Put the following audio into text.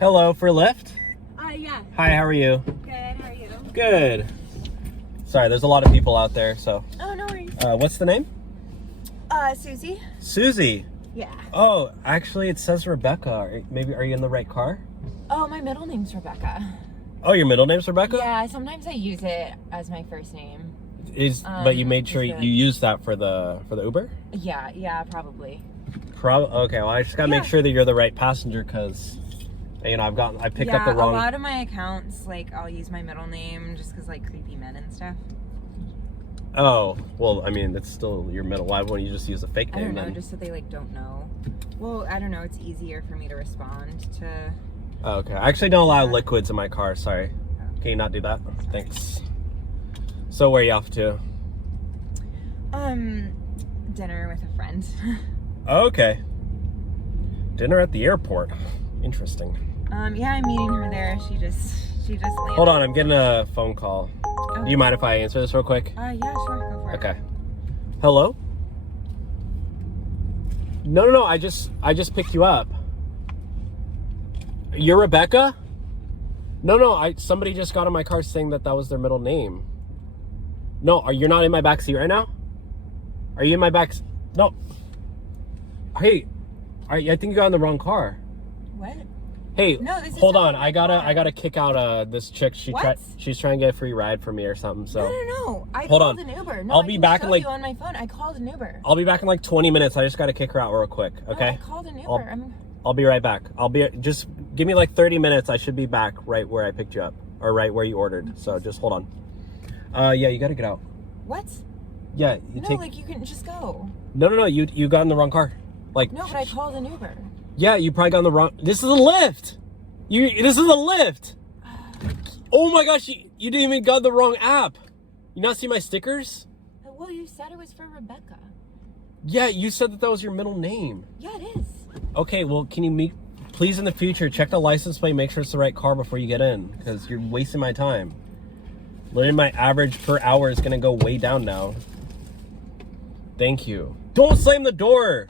Hello, for Lyft? Yeah. Hi, how are you? Good, how are you? Good. Sorry, there's a lot of people out there, so. Oh, no worries. What's the name? Susie? Susie. Yeah. Oh, actually, it says Rebecca. Are you in the right car? Oh, my middle name's Rebecca. Oh, your middle name's Rebecca? Yeah, sometimes I use it as my first name. But you made sure you used that for the Uber? Yeah, probably. Okay, well, I just gotta make sure that you're the right passenger, because, you know, I picked up the wrong. A lot of my accounts, like, I'll use my middle name just because, like, creepy men and stuff. Oh, well, I mean, it's still your middle. Why wouldn't you just use a fake name? I don't know, then? just so they, like, don't know. Well, I don't know, it's easier for me to respond to... Oh, okay, I actually don't allow liquids in my car, sorry. Can you not do that? Thanks. So where are you off to? Dinner with a friend. Okay. Dinner at the airport. Interesting. Yeah, I'm meeting her there. She just landed. Hold on, I'm getting a phone call. Oh. Do you mind if I answer this real quick? Yeah, sure, go for it. Okay. Hello? No, I just picked you up. You're Rebecca? No, somebody just got in my car saying that was their middle name. No, you're not in my back seat right now? Are you in my back? No. Hey, I think you got in the wrong car. What? Hey, no, this is hold on. I gotta kick out this chick. She's trying to get a free ride from me or something. So no. I hold called on. an Uber. No, I'll be back in like on my phone. I called an Uber. I'll be back in like 20 minutes. I just gotta kick her out real quick. Okay. No, I called an Uber. I'll be right back. Just give me like 30 minutes. I should be back right where I picked you up, or right where you ordered. So just hold on. Yeah, you gotta get out. What? Yeah, you can just go. No. You got in the wrong car. Like. No, but I called an Uber. Yeah, you probably got in the wrong. This is a Lyft. This is a Lyft. Oh my gosh, you didn't even got the wrong app. You not see my stickers? Well, you said it was for Rebecca. Yeah, you said that was your middle name. Yeah, it is. Okay, well, can you please in the future check the license plate, make sure it's the right car before you get in, because you're wasting my time. Literally, my average per hour is gonna go way down now. Thank you. Don't slam the door.